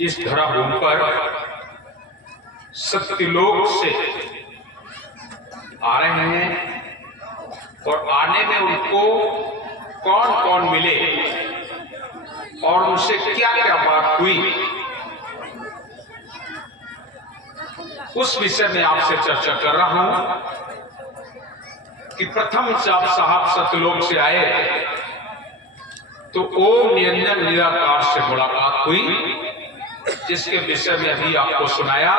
इस धराभूमि पर सत्यलोक से आ रहे हैं और आने में उनको कौन कौन मिले और उनसे क्या क्या बात हुई, उस विषय में आपसे चर्चा कर रहा हूं कि प्रथम जब साहब सत्यलोक से आए तो ओम निरंजन निराकार से मुलाकात हुई, जिसके विषय में अभी आपको सुनाया।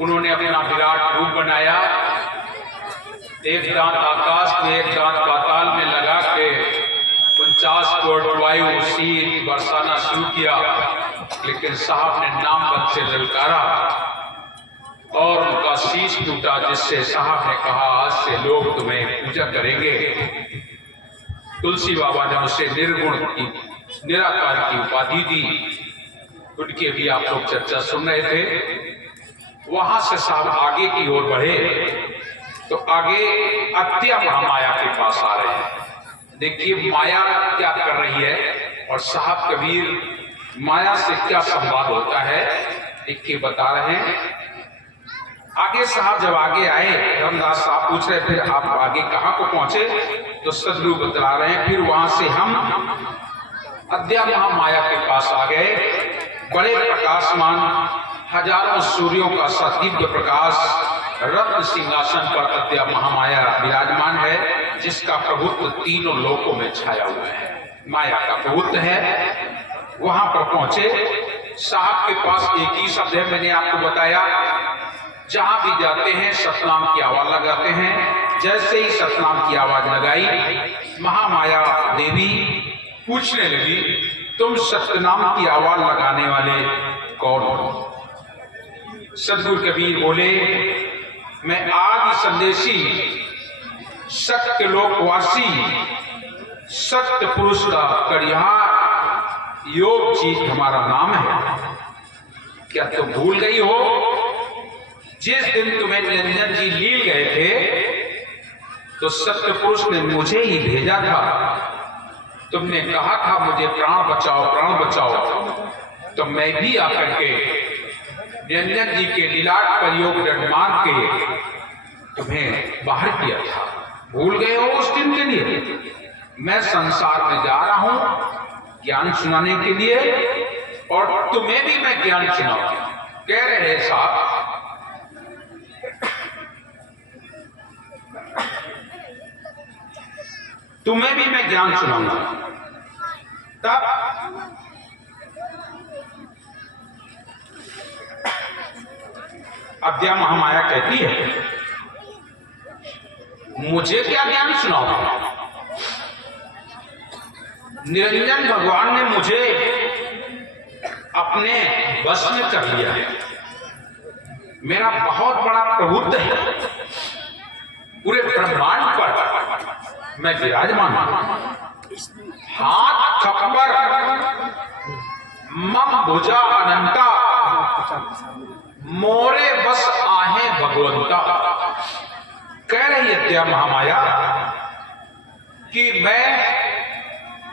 उन्होंने अपना विराट रूप बनाया, एक दांत आकाश में एक दांत पाताल में लगा के 49 करोड़ वायु शीत बरसाना शुरू किया, लेकिन साहब ने नाम बद से ललकारा और उनका शीश टूटा, जिससे साहब ने कहा आज से लोग तुम्हें पूजा करेंगे। तुलसी बाबा ने उसे निर्गुण की निराकार की उपाधि दी, उनकी भी आप लोग चर्चा सुन रहे थे। वहां से साहब आगे की ओर बढ़े तो आगे अत्या महामाया के पास आ रहे हैं। देखिए माया क्या कर रही है और साहब कबीर माया से क्या संवाद होता है, देखिए बता रहे हैं। आगे साहब जब आगे आए, रामदास साहब पूछ रहे फिर आप आगे कहां को पहुंचे, तो सदगुरु बतला रहे हैं फिर वहां से हम अद्या महामाया के पास आ गए। बड़े प्रकाशमान हजारों सूर्यों का सा दिव्य प्रकाश रत्न सिंहासन पर अद्या महामाया विराजमान है, जिसका प्रभुत्व तीनों लोकों में छाया हुआ है, माया का प्रभुत्व है। वहां पर पहुंचे, साहब के पास एक ही शब्द है, मैंने आपको बताया, जहां भी जाते हैं सतनाम की आवाज लगाते हैं। जैसे ही सतनाम की आवाज लगाई, महामाया देवी पूछने लगी तुम सतनाम की आवाज लगाने वाले कौन हो? सदगुरु कबीर बोले मैं आदि संदेशी सत्य लोकवासी सत्य पुरुष का कड़िहार योग चीज हमारा नाम है। क्या तुम भूल गई हो जिस दिन तुम्हें निरंजन जी लील गए थे तो सत्य पुरुष ने मुझे ही भेजा था, तुमने कहा था मुझे प्राण बचाओ, तो मैं भी आकर के निरंजन जी के लीलाट पर योग मार के तुम्हें बाहर किया था। भूल गए हो उस दिन के लिए? मैं संसार में जा रहा हूं ज्ञान सुनाने के लिए और तुम्हें भी मैं ज्ञान सुनाऊंगा। कह रहे साहब तुम्हें भी मैं ज्ञान सुनाऊंगा। तब अद्या महामाया कहती है मुझे क्या ज्ञान सुनाओ? निरंजन भगवान ने मुझे अपने वश में कर लिया है, मेरा बहुत बड़ा प्रभुत्व है, पूरे ब्रह्मांड पर मैं विराजमान हूं। हाथ खप्पर मम भुजा अनंता मोरे बस आहे भगवंता। कह रही है अद्या महामाया कि मैं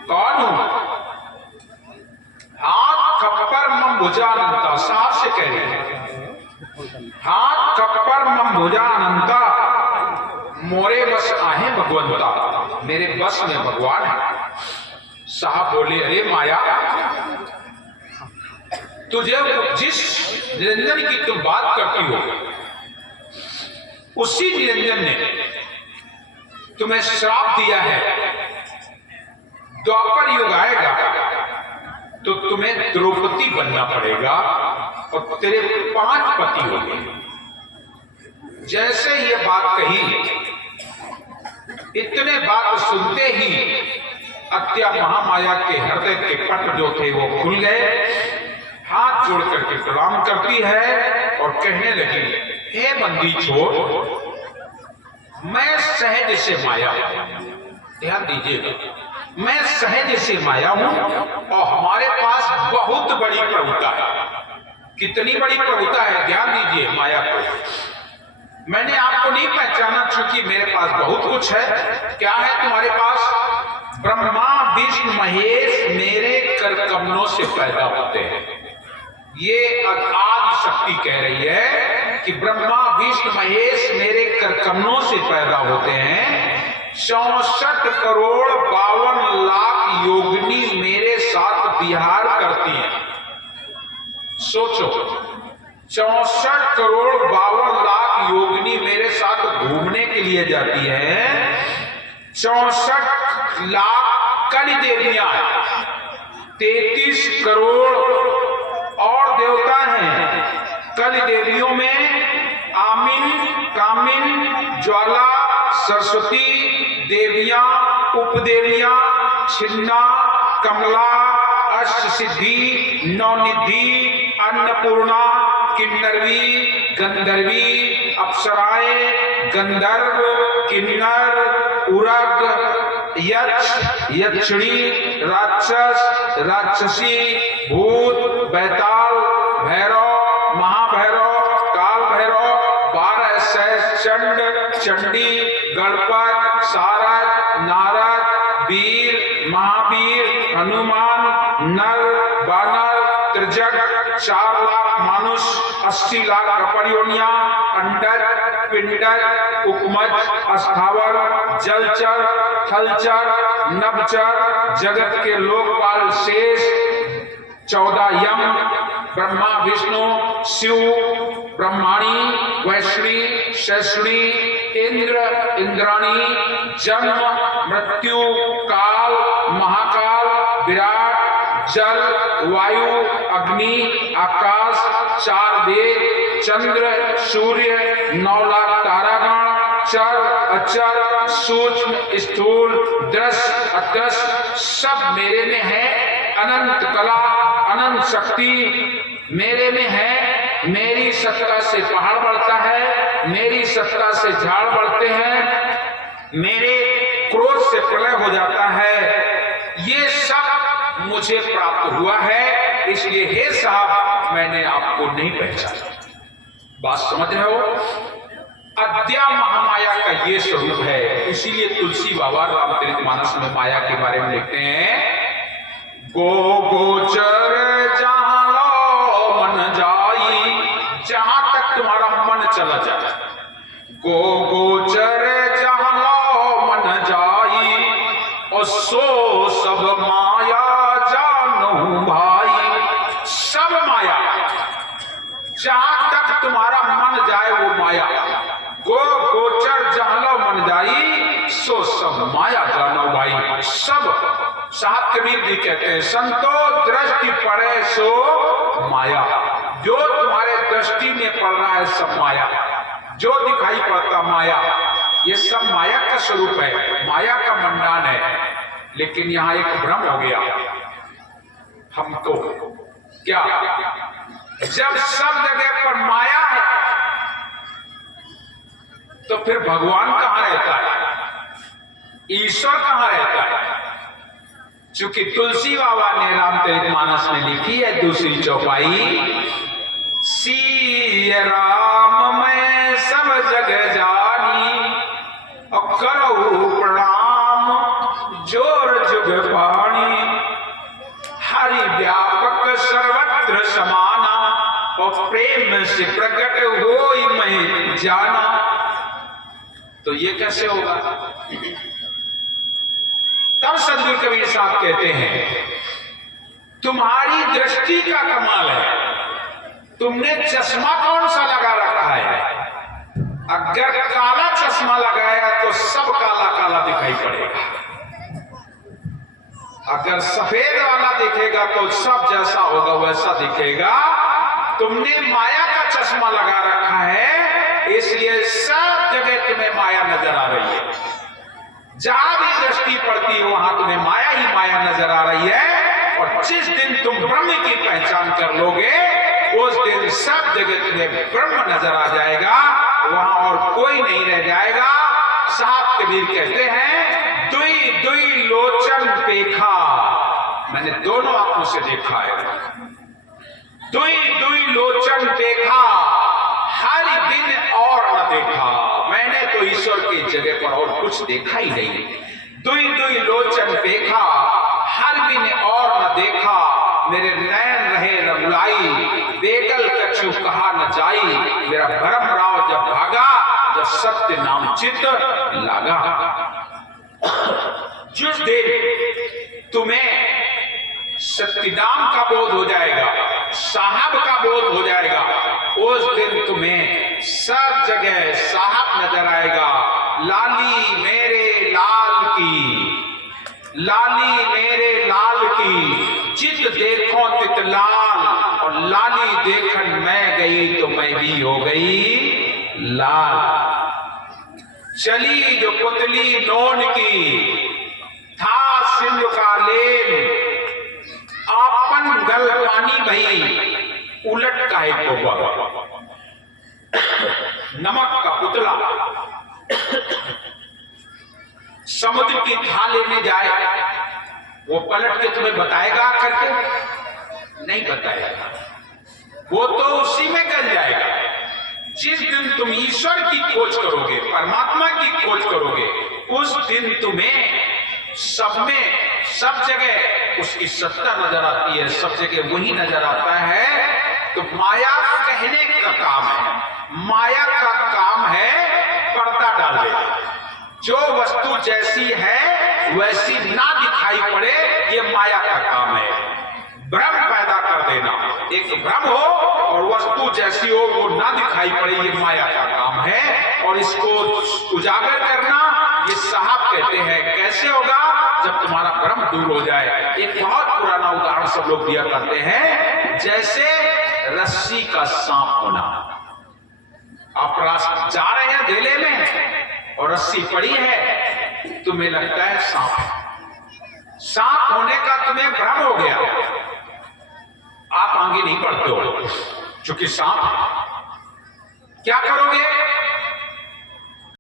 कौन हूं? हाथ खप्पर मम भुजा अनंता, साफ से कह रही है हाथ खप्पर मम भुजा अनंता मोरे बस आहे भगवंता, मेरे बस में भगवान है। साहब बोले अरे माया, तुझे जिस निरंजन की तुम बात करती हो उसी निरंजन ने तुम्हें श्राप दिया है, द्वापर युग आएगा तो तुम्हें द्रौपदी बनना पड़ेगा और तेरे 5 पति होंगे। जैसे ये बात कही, इतने बात सुनते ही अत्या महामाया के हृदय के पट जो थे वो खुल गए, हाथ जोड़ करके प्रणाम करती है और कहने लगी हे बंदी छोड़, मैं सहज से माया, ध्यान दीजिएगा, मैं सहज से माया हूं और हमारे पास बहुत बड़ी प्रभुता है। कितनी बड़ी प्रभुता है, ध्यान दीजिए माया को। मैंने आपको नहीं पहचाना क्योंकि मेरे पास बहुत कुछ है। क्या है तुम्हारे पास? ब्रह्मा विष्णु महेश मेरे कर कमलों से पैदा होते हैं। ये आदि शक्ति कह रही है कि ब्रह्मा विष्णु महेश मेरे करकमलों से पैदा होते हैं। 64 करोड़ 52 लाख योगिनी मेरे साथ विहार करती हैं। सोचो, 64 करोड़ 52 लाख योगिनी मेरे साथ घूमने के लिए जाती है। 64 लाख कली देवियां, 33 करोड़ और देवता हैं। कली देवियों में आमिन, कामिन, ज्वाला, सरस्वती देवियां, उपदेवियां, छिन्ना, कमला, अष्टसिद्धि, नवनिधि, अन्नपूर्णा, किन्नरवी, गंधर्वी, अप्सराएं, गंधर्व, किन्नर, उरग, यक्ष, यक्षिणी, राक्षस, राक्षसी, भूत, बैताल, भैरव, महाभैरव, काल भैरव, 12 सहस्र चंड, चंडी, गणपत, सारद, नारद, वीर, महावीर, हनुमान, नर, बानर, त्रिजग, 4 लाख मानुष, 80 लाख अपरियोनिया, अंडज, पिंडज, उपमज, अस्थावर, जलचर, थलचर, नभचर, जगत के लोकपाल शेष, 14 यम, ब्रह्मा विष्णु शिव, ब्रह्माणी, वैष्णी, शैष्णी, इंद्र, इंद्राणी, जन्म, मृत्यु, काल, महाकाल, विराट, जल, वायु, अग्नि, आकाश, 4 वेद, चंद्र, सूर्य, 9 लाख तारागण, चर, अचर, सूक्ष्म, स्थूल, दृश्य, अदृश्य, सब मेरे में है। अनंत कला, अनंत शक्ति मेरे में है। मेरी सत्ता से पहाड़ बढ़ता है, मेरी सत्ता से झाड़ बढ़ते हैं, मेरे क्रोध से प्रलय हो जाता है। ये सब मुझे प्राप्त हुआ है, इसलिए हे साहब मैंने आपको नहीं पहचाना। बात समझ रहे हो? अद्या महामाया का ये स्वरूप है। इसीलिए तुलसी बाबा रामचरितमानस में माया के बारे में लिखते हैं, गो गोचर जहां लो मन जाई, जहां तक तुम्हारा मन चला जाए। गो गोचर जहां लो मन जाई, और सो सब माया जानू भाई। सब माया, जहां तक तुम्हारा मन जाए वो माया। गो गोचर जहां लो मन जाई, सो सब माया जानो भाई। सब साहब कबीर जी कहते हैं, संतो दृष्टि पड़े सो माया। जो तुम्हारे दृष्टि में पड़ रहा है सब माया, जो दिखाई पड़ता माया, ये सब माया का स्वरूप है, माया का मंडान है। लेकिन यहां एक भ्रम हो गया हमको, क्या? जब सब जगह पर माया है तो फिर भगवान कहां रहता है, ईश्वर कहां रहता है? चूंकि तुलसी बाबा ने रामचरितमानस में लिखी है दूसरी चौपाई, सिय राम मैं सब जग जानी, और करहु प्रणाम जोर जुग पानी। हरि व्यापक सर्वत्र समाना, और प्रेम से प्रकट होई मैं जाना। तो ये कैसे होगा? तब सदगुरु कबीर साहब कहते हैं, तुम्हारी दृष्टि का कमाल है। तुमने चश्मा कौन सा लगा रखा है? अगर काला चश्मा लगाया तो सब काला काला दिखाई पड़ेगा, अगर सफेद वाला दिखेगा तो सब जैसा होगा वैसा दिखेगा। तुमने माया का चश्मा लगा रखा है, इसलिए सब जगह तुम्हें माया नजर आ रही है। जहां भी दृष्टि पड़ती है वहां तुम्हें माया ही माया नजर आ रही है। और जिस दिन तुम ब्रह्म की पहचान कर लोगे, उस दिन सब जगह तुम्हें ब्रह्म नजर आ जाएगा, वहां और कोई नहीं रह जाएगा। साहब कबीर कहते हैं, दुई दुई लोचन देखा, मैंने दोनों आंखों से देखा है। दुई दुई लोचन देखा, हर दिन और न देखा। मैंने तो ईश्वर की जगह पर और कुछ देखा ही नहीं। दुई दुई लोचन देखा, हर दिन और न देखा। मेरे नैन रहे रंगलाई, बेगल कछु कहा न जाई, मेरा भरम राव जब भागा, जब सत्य नाम चित लागा। जिस दिन तुम्हें सत्यनाम का बोध हो जाएगा, साहब का बोध हो जाएगा, उस दिन तुम्हें सब जगह साहब नजर आएगा। लाली मेरे लाल की, लाली मेरे लाल की, चित देखो तित लाल, और लाली देखन मैं गई तो मैं भी हो गई लाल। चली जो पुतली नोन की, था सिंधु का लेन, आपन गल पानी भई, उलट काहे को बगा। नमक का पुतला समुद्र की थाले में जाए, वो पलट के तुम्हें बताएगा करके? नहीं बताएगा, वो तो उसी में गल जाएगा। जिस दिन तुम ईश्वर की खोज करोगे, परमात्मा की खोज करोगे, उस दिन तुम्हें सब में, सब जगह उसकी सत्ता नजर आती है, सब जगह वही नजर आता है। तो माया कहने का काम है, माया का काम है पर्दा डाल देना। जो वस्तु जैसी है वैसी ना दिखाई पड़े, ये माया का काम है। भ्रम पैदा कर देना, एक भ्रम हो और वस्तु जैसी हो वो ना दिखाई पड़े, ये माया का काम है। और इसको उजागर करना ये साहब कहते हैं। कैसे होगा? जब तुम्हारा भ्रम दूर हो जाए। एक बहुत पुराना उदाहरण सब लोग दिया करते हैं, जैसे रस्सी का सांप होना। आप जा रहे हैं धेले में और रस्सी पड़ी है, तुम्हें लगता है सांप। सांप होने का तुम्हें भ्रम हो गया, आप आगे नहीं बढ़ते हो, क्योंकि सांप। क्या करोगे?